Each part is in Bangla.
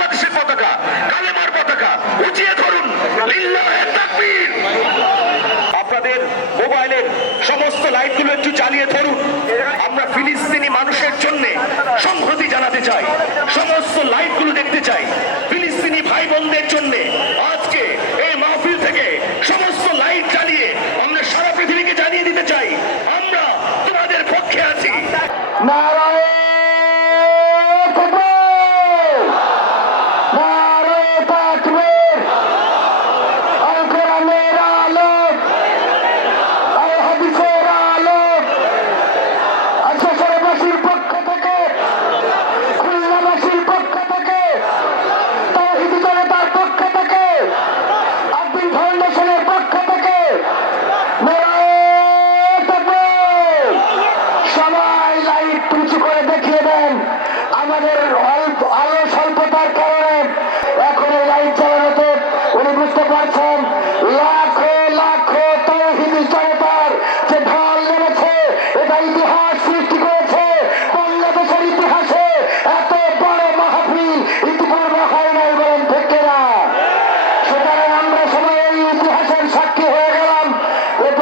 বাংলাদেশের পতাকা, কালেমার পতাকা, উঁচিয়ে ধরুন আপনাদের মোবাইলের সমস্ত লাইটগুলো একটু জ্বালিয়ে ধরুন। আমরা ফিলিস্তিনি মানুষের জন্য সংহতি জানাতে চাই, সমস্ত দেখতে চাই, ফিলিস্তিনি ভাই বোনদের জন্য। আজকে এই মাহফিল থেকে সমস্ত লাইট জ্বালিয়ে আমরা সারা পৃথিবীকে জানিয়ে দিতে চাই। আমরা তোমাদের পক্ষে আছি। নারায়ণ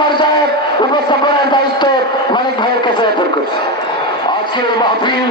পর্যায়ে উপস্থাপনার দায়িত্ব মানিক ভাইয়ের কাছে অর্পণ করছি আজকের এই মাহফিল